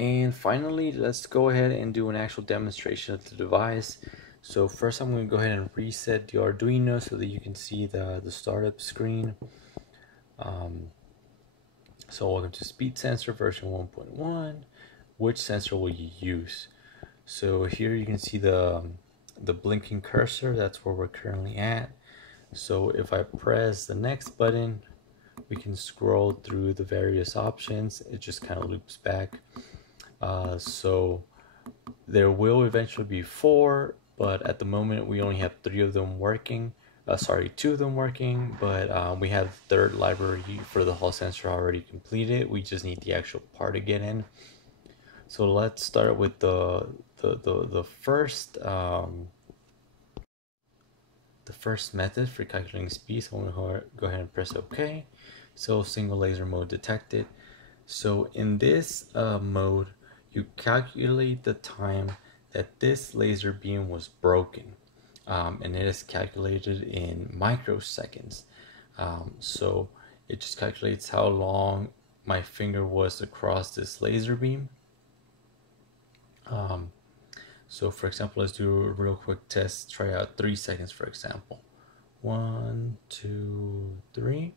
And finally, let's go ahead and do an actual demonstration of the device. So first I'm going to go ahead and reset the Arduino so that you can see the startup screen. So welcome to Speed Sensor version 1.1. Which sensor will you use? So here you can see the blinking cursor. That's where we're currently at. So if I press the next button, we can scroll through the various options. It just kind of loops back. So there will eventually be 4, but at the moment we only have 3 of them working. 2 of them working, but we have the third library for the Hall sensor already completed. We just need the actual part to get in. So let's start with the first method for calculating speed. So I'm going to go ahead and press OK. So single laser mode detected. So in this mode, you calculate the time that this laser beam was broken, and it is calculated in microseconds. So it just calculates how long my finger was across this laser beam. So for example, let's do a real quick test. Try out 3 seconds, for example. 1, 2, 3.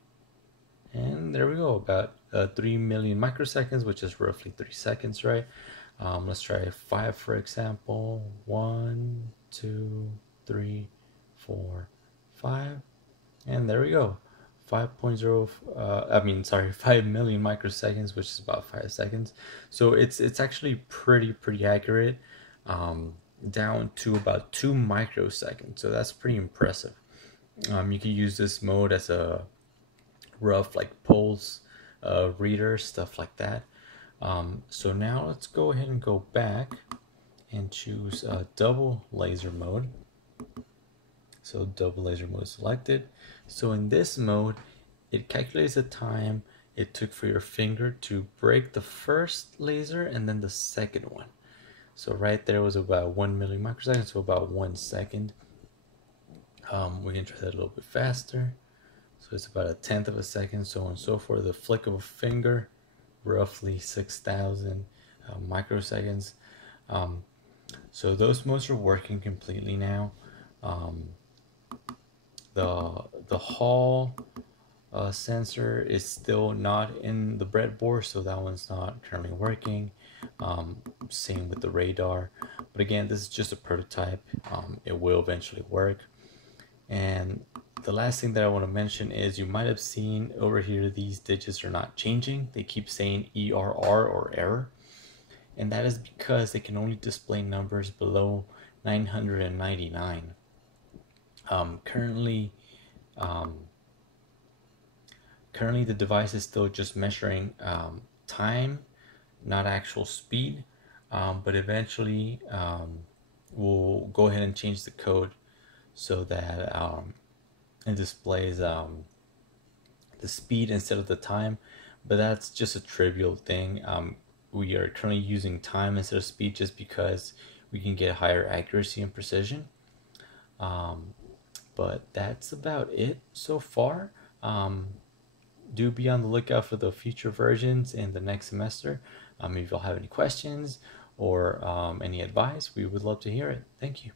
And there we go, about 3 million microseconds, which is roughly 3 seconds, right? Let's try 5, for example. 1, 2, 3, 4, 5. And there we go. 5.0, 5 million microseconds, which is about 5 seconds. So it's actually pretty accurate, down to about 2 microseconds. So that's pretty impressive. You can use this mode as a rough pulse reader, stuff like that. So now let's go ahead and go back and choose double laser mode. So double laser mode is selected. So in this mode, it calculates the time it took for your finger to break the first laser and then the second one. So right there was about 1 million microseconds, so about 1 second. We can try that a little bit faster. So it's about 1/10 of a second, so on and so forth. The flick of a finger, roughly 6,000 microseconds. So those modes are working completely now. The Hall sensor is still not in the breadboard, so that one's not currently working. Same with the radar, but again, this is just a prototype. It will eventually work. And the last thing that I want to mention is you might have seen over here these digits are not changing. They keep saying ERR or error, and that is because they can only display numbers below 999. Currently the device is still just measuring time, not actual speed, but eventually we'll go ahead and change the code so that it displays the speed instead of the time, but that's just a trivial thing. We are currently using time instead of speed just because we can get higher accuracy and precision. But that's about it so far. Do be on the lookout for the future versions in the next semester. If y'all have any questions or any advice, we would love to hear it. Thank you.